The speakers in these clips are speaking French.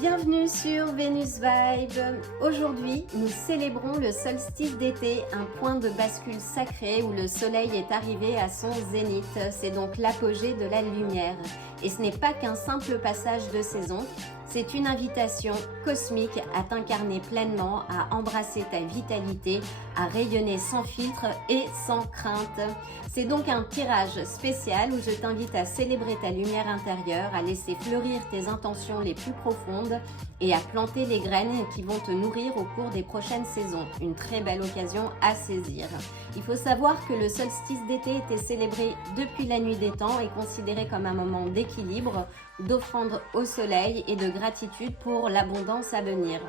Bienvenue sur Venus Vibe. Aujourd'hui, nous célébrons le solstice d'été, un point de bascule sacré où le soleil est arrivé à son zénith. C'est donc l'apogée de la lumière. Et ce n'est pas qu'un simple passage de saison, c'est une invitation cosmique à t'incarner pleinement, à embrasser ta vitalité, à rayonner sans filtre et sans crainte. C'est donc un tirage spécial où je t'invite à célébrer ta lumière intérieure, à laisser fleurir tes intentions les plus profondes et à planter les graines qui vont te nourrir au cours des prochaines saisons. Une très belle occasion à saisir. Il faut savoir que le solstice d'été était célébré depuis la nuit des temps et considéré comme un moment d'équilibre, d'offrande au soleil et de gratitude pour l'abondance à venir.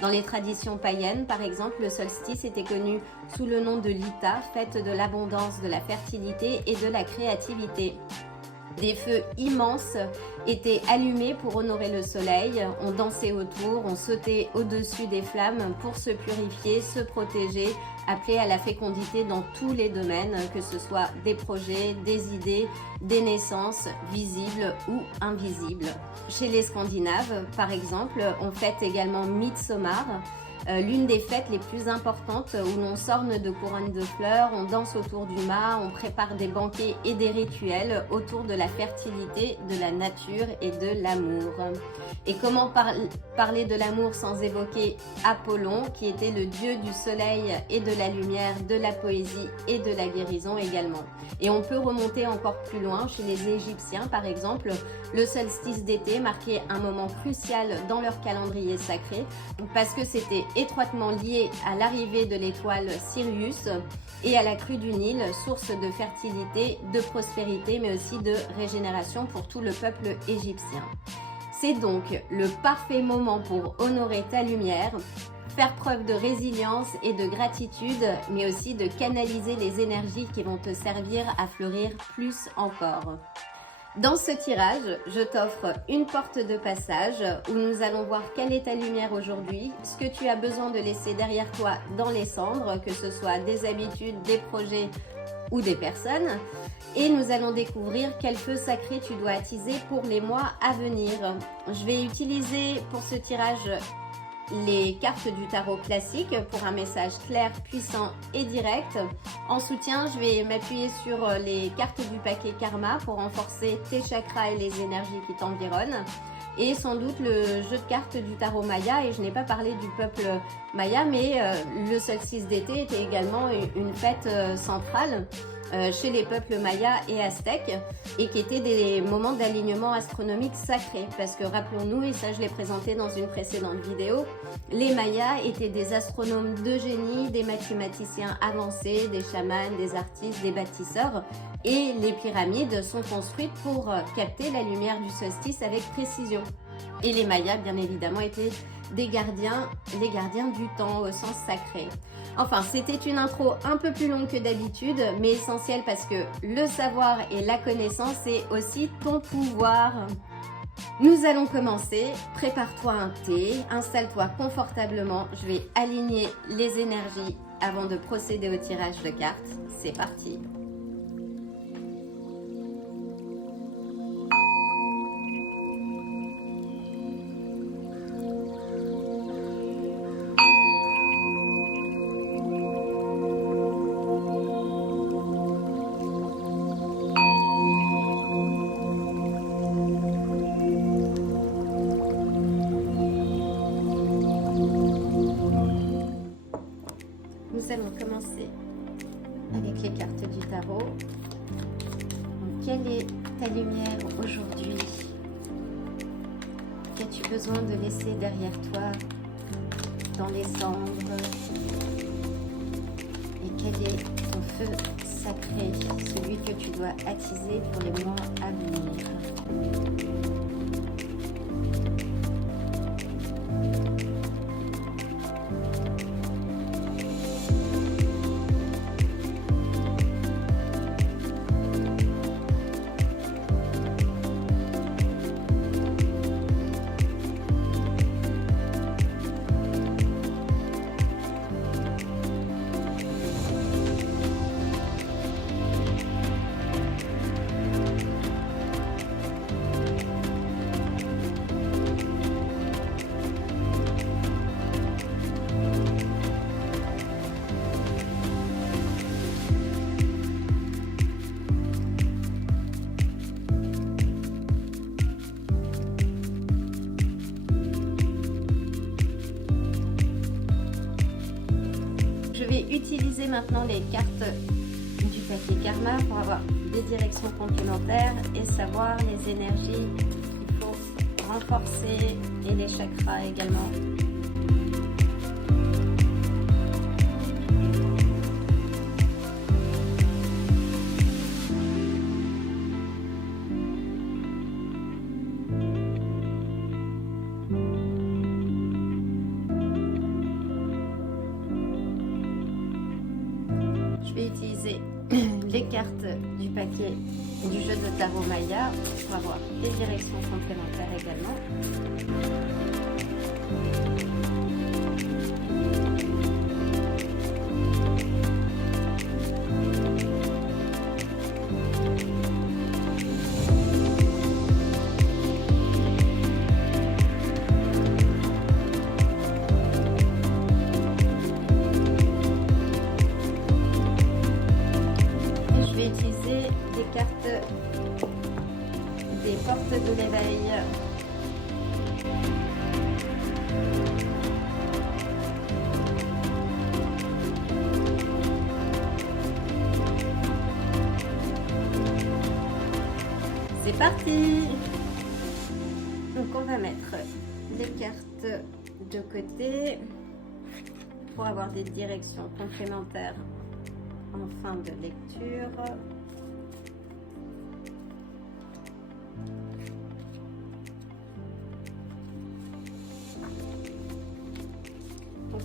Dans les traditions païennes, par exemple, le solstice était connu sous le nom de l'Ita, fête de l'abondance, de la fertilité et de la créativité. Des feux immenses étaient allumés pour honorer le soleil, on dansait autour, on sautait au-dessus des flammes pour se purifier, se protéger, appeler à la fécondité dans tous les domaines, que ce soit des projets, des idées, des naissances, visibles ou invisibles. Chez les Scandinaves, par exemple, on fête également Midsommar, l'une des fêtes les plus importantes où l'on s'orne de couronnes de fleurs, on danse autour du mât, on prépare des banquets et des rituels autour de la fertilité, de la nature et de l'amour. Et comment parler de l'amour sans évoquer Apollon, qui était le dieu du soleil et de la lumière, de la poésie et de la guérison également. Et on peut remonter encore plus loin, chez les Égyptiens par exemple, le solstice d'été marquait un moment crucial dans leur calendrier sacré, parce que c'était étroitement lié à l'arrivée de l'étoile Sirius et à la crue du Nil, source de fertilité, de prospérité, mais aussi de régénération pour tout le peuple égyptien. C'est donc le parfait moment pour honorer ta lumière, faire preuve de résilience et de gratitude, mais aussi de canaliser les énergies qui vont te servir à fleurir plus encore. Dans ce tirage, je t'offre une porte de passage où nous allons voir quelle est ta lumière aujourd'hui, ce que tu as besoin de laisser derrière toi dans les cendres, que ce soit des habitudes, des projets ou des personnes. Et nous allons découvrir quel feu sacré tu dois attiser pour les mois à venir. Je vais utiliser pour ce tirage les cartes du tarot classique pour un message clair, puissant et direct. En soutien, je vais m'appuyer sur les cartes du paquet Karma pour renforcer tes chakras et les énergies qui t'environnent. Et sans doute le jeu de cartes du tarot Maya, et je n'ai pas parlé du peuple Maya, mais le solstice d'été était également une fête centrale chez les peuples Mayas et Aztèques, et qui étaient des moments d'alignement astronomique sacré, parce que rappelons-nous, et ça je l'ai présenté dans une précédente vidéo, les Mayas étaient des astronomes de génie, des mathématiciens avancés, des chamans, des artistes, des bâtisseurs, et les pyramides sont construites pour capter la lumière du solstice avec précision. Et les Mayas, bien évidemment, étaient des gardiens, les gardiens du temps au sens sacré. Enfin, c'était une intro un peu plus longue que d'habitude, mais essentielle parce que le savoir et la connaissance, c'est aussi ton pouvoir. Nous allons commencer. Prépare-toi un thé, installe-toi confortablement. Je vais aligner les énergies avant de procéder au tirage de cartes. C'est parti! Nous allons commencer avec les cartes du tarot. Donc, quelle est ta lumière aujourd'hui? Qu'as-tu besoin de laisser derrière toi dans les cendres? Et quel est ton feu sacré, celui que tu dois attiser pour les mois à venir? utiliser maintenant les cartes du paquet Karma pour avoir des directions complémentaires et savoir les énergies qu'il faut renforcer et les chakras également. Je vais utiliser les cartes du paquet du jeu de tarot Maya pour avoir des directions complémentaires également. Cartes des portes de l'éveil. C'est parti! Donc on va mettre les cartes de côté pour avoir des directions complémentaires en fin de lecture.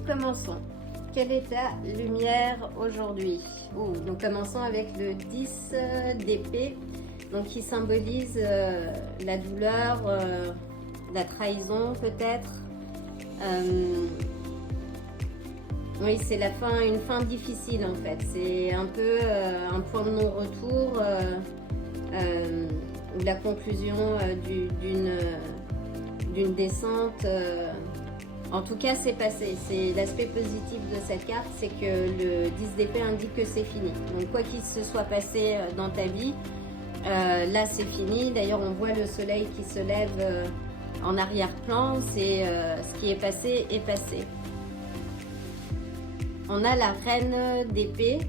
Commençons. Quelle est ta lumière aujourd'hui? Nous commençons avec le 10 d'épée, donc qui symbolise la douleur, la trahison peut-être. Oui, c'est la fin, une fin difficile en fait. C'est un peu un point de non-retour ou la conclusion d'une descente. En tout cas, c'est passé. C'est l'aspect positif de cette carte, c'est que le 10 d'épée indique que c'est fini. Donc, quoi qu'il se soit passé dans ta vie, là, c'est fini. D'ailleurs, on voit le soleil qui se lève en arrière-plan. C'est ce qui est passé est passé. On a la reine d'épée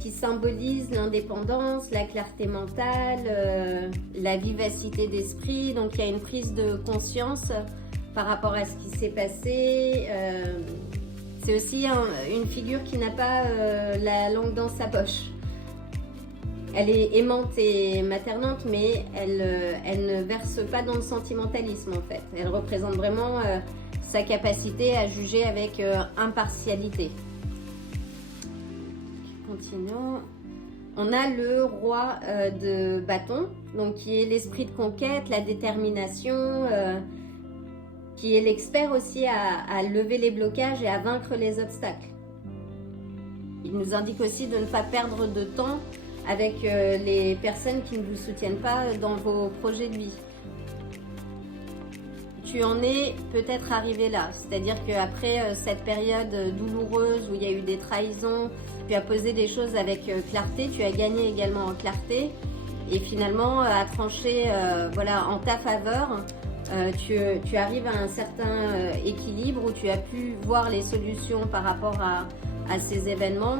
qui symbolise l'indépendance, la clarté mentale, la vivacité d'esprit. Donc, il y a une prise de conscience par rapport à ce qui s'est passé. C'est aussi une figure qui n'a pas la langue dans sa poche. Elle est aimante et maternante, mais elle ne verse pas dans le sentimentalisme en fait. Elle représente vraiment sa capacité à juger avec impartialité. Continuons. On a le roi de bâton, donc qui est l'esprit de conquête, la détermination, qui est l'expert aussi à lever les blocages et à vaincre les obstacles. Il nous indique aussi de ne pas perdre de temps avec les personnes qui ne vous soutiennent pas dans vos projets de vie. Tu en es peut-être arrivé là, c'est-à-dire qu'après cette période douloureuse où il y a eu des trahisons, tu as posé des choses avec clarté, tu as gagné également en clarté et finalement à trancher voilà, en ta faveur. Tu arrives à un certain équilibre où tu as pu voir les solutions par rapport à ces événements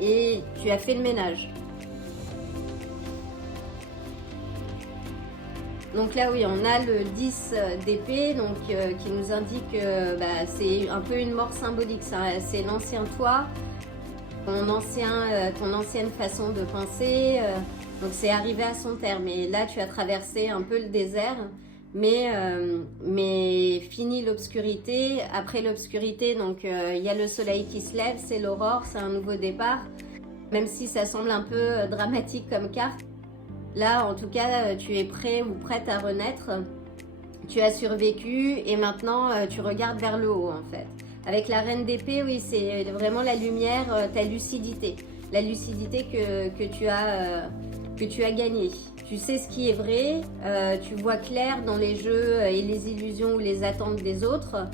et tu as fait le ménage. Donc là oui, on a le 10 d'épée donc, qui nous indique que c'est un peu une mort symbolique. C'est l'ancien toi, ton ancienne façon de penser. Donc c'est arrivé à son terme. Et là tu as traversé un peu le désert. Mais fini l'obscurité. Après l'obscurité, donc il y a le soleil qui se lève, c'est l'aurore, c'est un nouveau départ. Même si ça semble un peu dramatique comme carte, là en tout cas tu es prêt ou prête à renaître. Tu as survécu et maintenant tu regardes vers le haut en fait. Avec la reine d'épée, oui, c'est vraiment la lumière, ta lucidité. La lucidité que tu as gagnée. Tu sais ce qui est vrai, tu vois clair dans les jeux et les illusions ou les attentes des autres.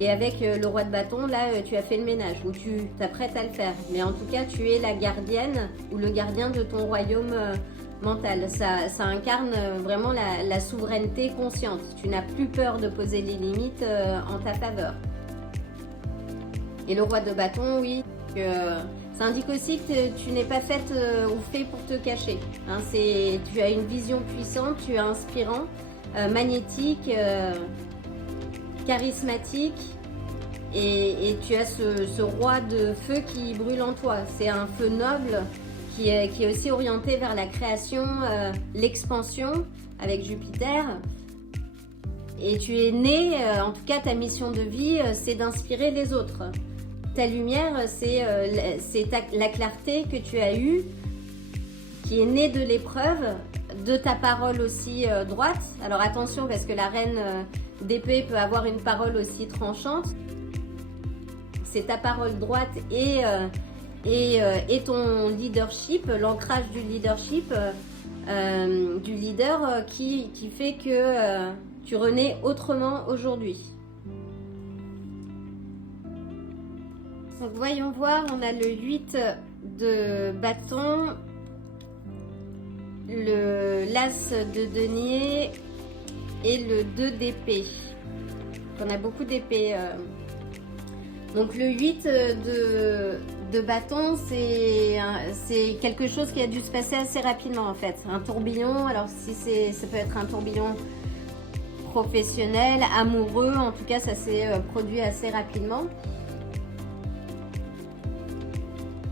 Et avec le roi de bâton, là, tu as fait le ménage, ou tu t'apprêtes à le faire. Mais en tout cas, tu es la gardienne ou le gardien de ton royaume mental. Ça incarne vraiment la souveraineté consciente. Tu n'as plus peur de poser les limites en ta faveur. Et le roi de bâton, oui, Ça indique aussi que tu n'es pas faite ou fait pour te cacher. Hein, tu as une vision puissante, tu es inspirant, magnétique, charismatique, et tu as ce roi de feu qui brûle en toi. C'est un feu noble qui est aussi orienté vers la création, l'expansion avec Jupiter. Et tu es né, en tout cas ta mission de vie, c'est d'inspirer les autres. Ta lumière, c'est la clarté que tu as eue, qui est née de l'épreuve, de ta parole aussi droite. Alors attention, parce que la reine d'épée peut avoir une parole aussi tranchante. C'est ta parole droite et ton leadership, l'ancrage du leadership, du leader qui fait que tu renais autrement aujourd'hui. Donc voyons voir, on a le 8 de bâton, l'as de denier et le 2 d'épée. On a beaucoup d'épées. Donc le 8 de bâton, c'est quelque chose qui a dû se passer assez rapidement en fait. Un tourbillon, alors si ça peut être un tourbillon professionnel, amoureux, en tout cas ça s'est produit assez rapidement.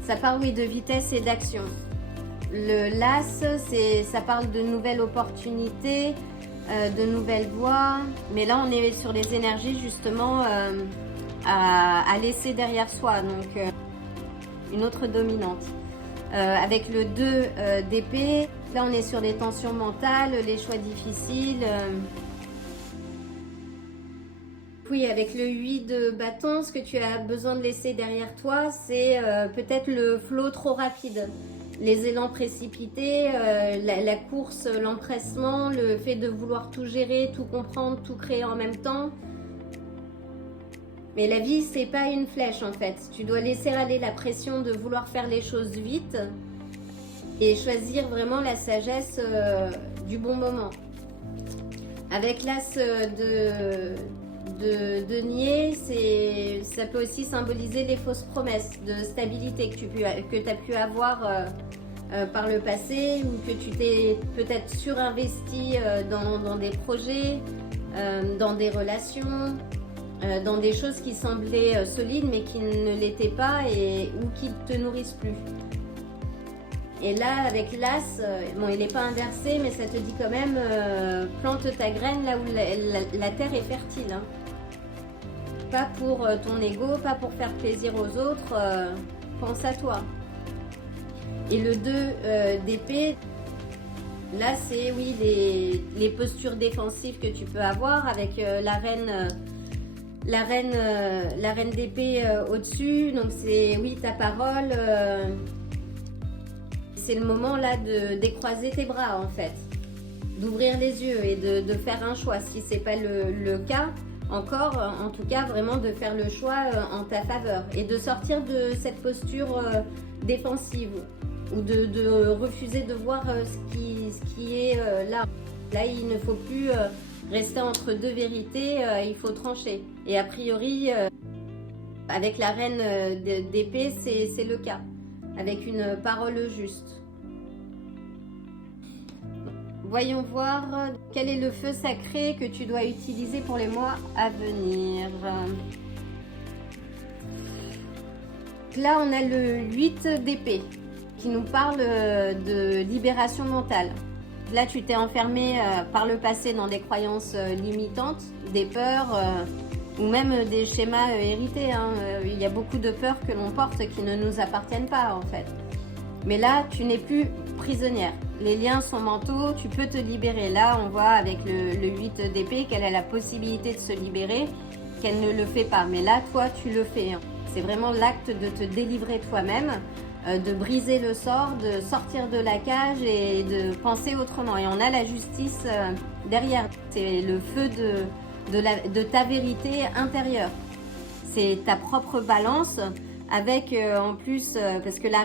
Ça parle oui de vitesse et d'action. Le l'as, ça parle de nouvelles opportunités, de nouvelles voies, mais là on est sur les énergies justement à laisser derrière soi, donc une autre dominante. Avec le 2 d'épée, là on est sur les tensions mentales, les choix difficiles. Oui, avec le 8 de bâton, ce que tu as besoin de laisser derrière toi, c'est peut-être le flot trop rapide, les élans précipités, la course, l'empressement, le fait de vouloir tout gérer, tout comprendre, tout créer en même temps. Mais la vie, c'est pas une flèche en fait. Tu dois laisser aller la pression de vouloir faire les choses vite et choisir vraiment la sagesse du bon moment. Avec l'as de denier, ça peut aussi symboliser les fausses promesses de stabilité que tu as pu avoir par le passé, ou que tu t'es peut-être surinvesti dans des projets, dans des relations, dans des choses qui semblaient solides mais qui ne l'étaient pas ou qui ne te nourrissent plus. Et là, avec l'as, bon, il n'est pas inversé, mais ça te dit quand même, plante ta graine là où la terre est fertile. Hein. Pas pour ton ego, pas pour faire plaisir aux autres, pense à toi. Et le 2 d'épée, là c'est oui les postures défensives que tu peux avoir avec la reine d'épée au-dessus. Donc c'est oui ta parole. C'est le moment là de décroiser tes bras en fait, d'ouvrir les yeux et de faire un choix. Si c'est pas le cas encore, en tout cas vraiment de faire le choix en ta faveur et de sortir de cette posture défensive ou de refuser de voir ce qui est là. Là, il ne faut plus rester entre deux vérités, il faut trancher. Et a priori, avec la reine d'épée, c'est le cas, avec une parole juste. Voyons voir quel est le feu sacré que tu dois utiliser pour les mois à venir. Là, on a le 8 d'épée qui nous parle de libération mentale. Là, tu t'es enfermé par le passé dans des croyances limitantes, des peurs ou même des schémas hérités. Hein. Il y a beaucoup de peurs que l'on porte qui ne nous appartiennent pas en fait. Mais là, tu n'es plus prisonnière. Les liens sont mentaux, tu peux te libérer. Là, on voit avec le 8 d'épée qu'elle a la possibilité de se libérer, qu'elle ne le fait pas. Mais là, toi, tu le fais. Hein. C'est vraiment l'acte de te délivrer toi-même, de briser le sort, de sortir de la cage et de penser autrement. Et on a la justice derrière. C'est le feu de ta vérité intérieure. C'est ta propre balance. Avec en plus, parce que la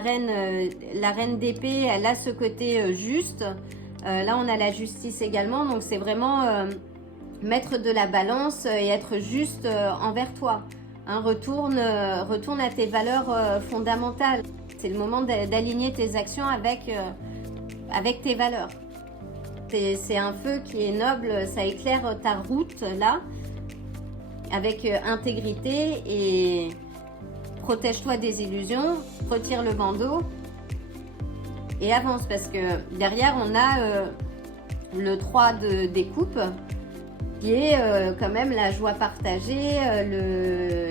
reine d'épée, elle a ce côté juste. Là, on a la justice également. Donc, c'est vraiment mettre de la balance et être juste envers toi. Hein, retourne à tes valeurs fondamentales. C'est le moment d'aligner tes actions avec tes valeurs. C'est un feu qui est noble, ça éclaire ta route là, avec intégrité, et protège-toi des illusions, retire le bandeau et avance, parce que derrière on a le 3 des coupes, qui est quand même la joie partagée,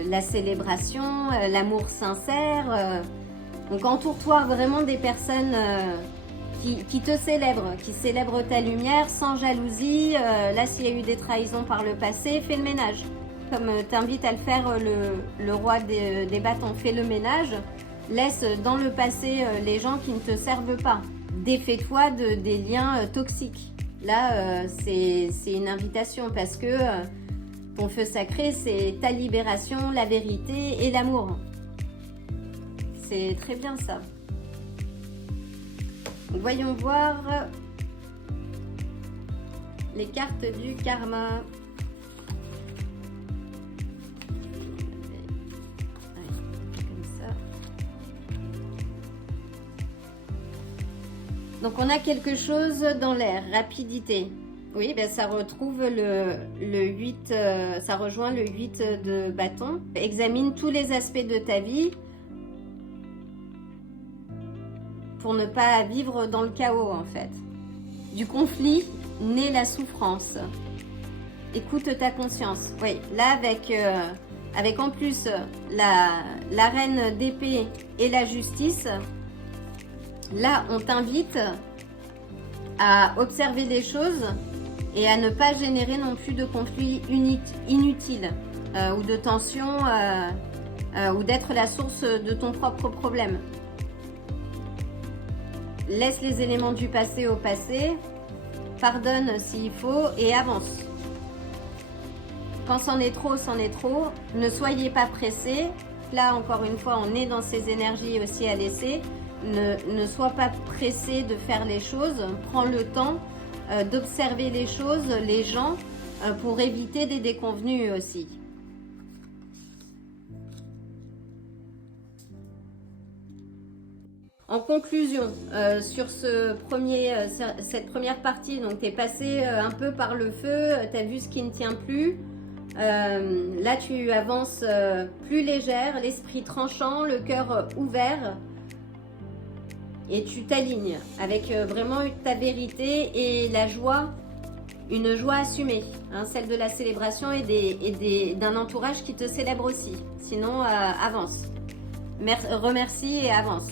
la célébration, l'amour sincère. Donc entoure-toi vraiment des personnes qui te célèbrent, qui célèbrent ta lumière sans jalousie. Là, s'il y a eu des trahisons par le passé, fais le ménage. Comme t'invite à le faire le roi des bâtons, fais le ménage. Laisse dans le passé les gens qui ne te servent pas. Défais-toi des liens toxiques. Là, c'est une invitation, parce que ton feu sacré, c'est ta libération, la vérité et l'amour. C'est très bien ça. Donc, voyons voir les cartes du karma. Donc on a quelque chose dans l'air, rapidité. Oui, ben ça retrouve le 8, ça rejoint le 8 de bâton. Examine tous les aspects de ta vie pour ne pas vivre dans le chaos en fait. Du conflit naît la souffrance. Écoute ta conscience. Oui, là avec en plus la reine d'épée et la justice. Là, on t'invite à observer les choses et à ne pas générer non plus de conflits inutiles ou de tensions ou d'être la source de ton propre problème. Laisse les éléments du passé au passé, pardonne s'il faut et avance. Quand c'en est trop, c'en est trop. Ne soyez pas pressés. Là, encore une fois, on est dans ces énergies aussi à laisser. Ne sois pas pressé de faire les choses, prends le temps d'observer les choses, les gens, pour éviter des déconvenues aussi. En conclusion, sur cette première partie, donc tu es passé un peu par le feu, tu as vu ce qui ne tient plus. Là, tu avances plus légère, l'esprit tranchant, le cœur ouvert. Et tu t'alignes avec vraiment ta vérité et la joie, une joie assumée, hein, celle de la célébration et d'un entourage qui te célèbre aussi. Sinon, avance. Remercie et avance.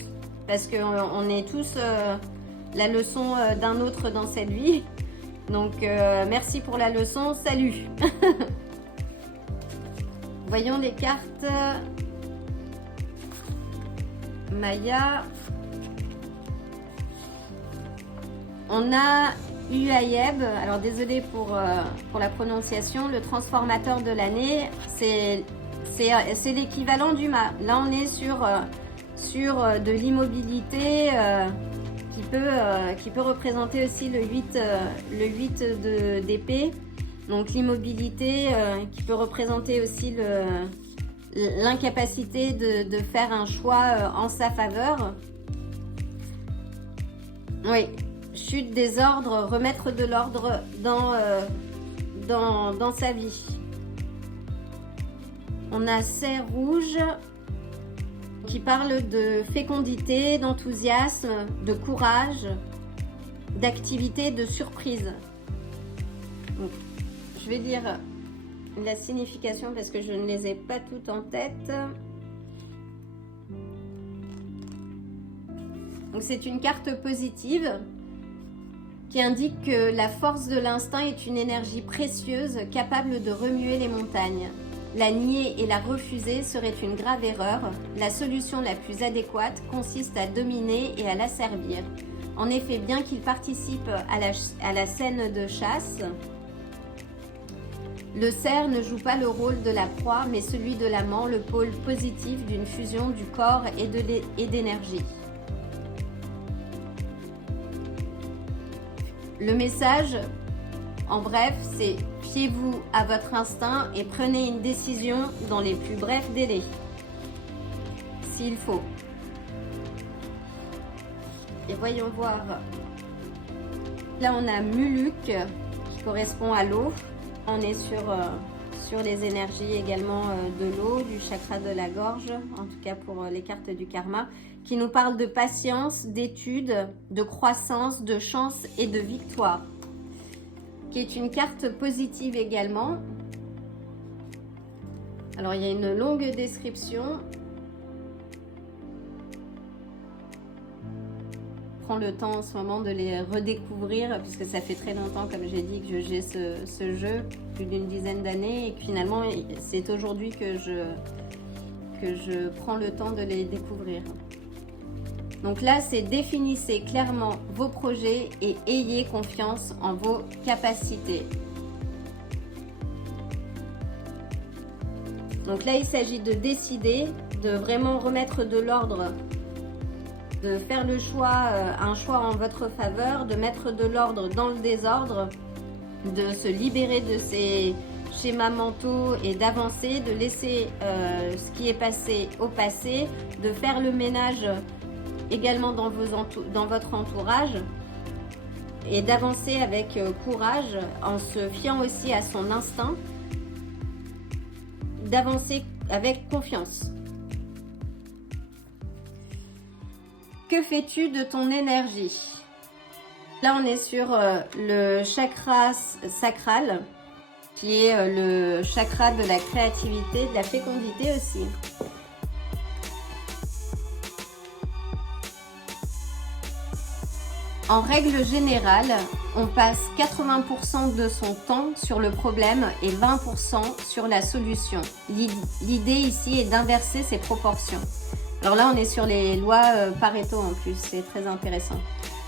Parce qu'on est tous la leçon d'un autre dans cette vie. Donc, merci pour la leçon. Salut. Voyons les cartes. Maya. On a Uayeb, alors désolé pour la prononciation, le transformateur de l'année, c'est l'équivalent du mât. Là on est sur de l'immobilité qui peut représenter aussi le 8 d'épée. Donc l'immobilité qui peut représenter aussi l'incapacité de faire un choix en sa faveur. Oui. Chute des ordres, remettre de l'ordre dans sa vie. On a Cerf rouge qui parle de fécondité, d'enthousiasme, de courage, d'activité, de surprise. Donc, je vais lire la signification parce que je ne les ai pas toutes en tête. Donc c'est une carte positive qui indique que la force de l'instinct est une énergie précieuse capable de remuer les montagnes. La nier et la refuser serait une grave erreur. La solution la plus adéquate consiste à dominer et à l'asservir. En effet, bien qu'il participe à la scène de chasse, le cerf ne joue pas le rôle de la proie, mais celui de l'amant, le pôle positif d'une fusion du corps et d'énergie. Le message En bref, c'est fiez-vous à votre instinct et prenez une décision dans les plus brefs délais, s'il faut. Et voyons voir. Là, on a Muluk qui correspond à l'eau. On est sur les énergies également de l'eau, du chakra de la gorge, en tout cas pour les cartes du karma, qui nous parle de patience, d'étude, de croissance, de chance et de victoire, qui est une carte positive également. Alors, il y a une longue description. Prends le temps en ce moment de les redécouvrir, puisque ça fait très longtemps, comme j'ai dit, que j'ai ce jeu, plus d'une dizaine d'années, et que finalement, c'est aujourd'hui que je prends le temps de les découvrir. Donc là, c'est définissez clairement vos projets et ayez confiance en vos capacités. Donc là, il s'agit de décider, de vraiment remettre de l'ordre, de faire le choix, un choix en votre faveur, de mettre de l'ordre dans le désordre, de se libérer de ces schémas mentaux et d'avancer, de laisser ce qui est passé au passé, de faire le ménage également dans votre entourage et d'avancer avec courage en se fiant aussi à son instinct, d'avancer avec confiance. Que fais-tu de ton énergie? Là, on est sur le chakra sacral, qui est le chakra de la créativité, de la fécondité aussi. En règle générale, on passe 80% de son temps sur le problème et 20% sur la solution. L'idée ici est d'inverser ces proportions. Alors là, on est sur les lois Pareto en plus, c'est très intéressant.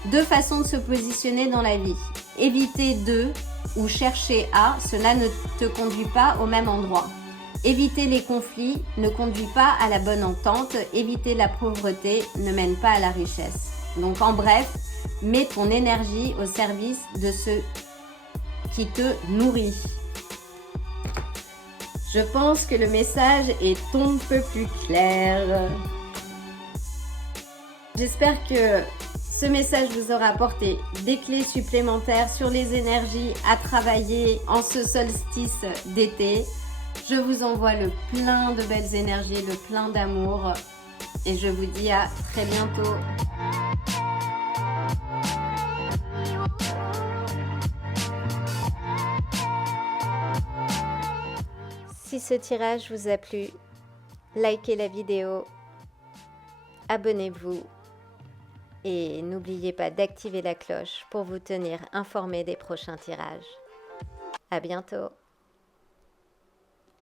Deux façons de se positionner dans la vie. Éviter de ou chercher à, cela ne te conduit pas au même endroit. Éviter les conflits ne conduit pas à la bonne entente. Éviter la pauvreté ne mène pas à la richesse. Donc en bref, mets ton énergie au service de ce qui te nourrit. Je pense que le message est un peu plus clair. J'espère que ce message vous aura apporté des clés supplémentaires sur les énergies à travailler en ce solstice d'été. Je vous envoie le plein de belles énergies, le plein d'amour et je vous dis à très bientôt. Si ce tirage vous a plu, likez la vidéo, abonnez-vous et n'oubliez pas d'activer la cloche pour vous tenir informé des prochains tirages. À bientôt!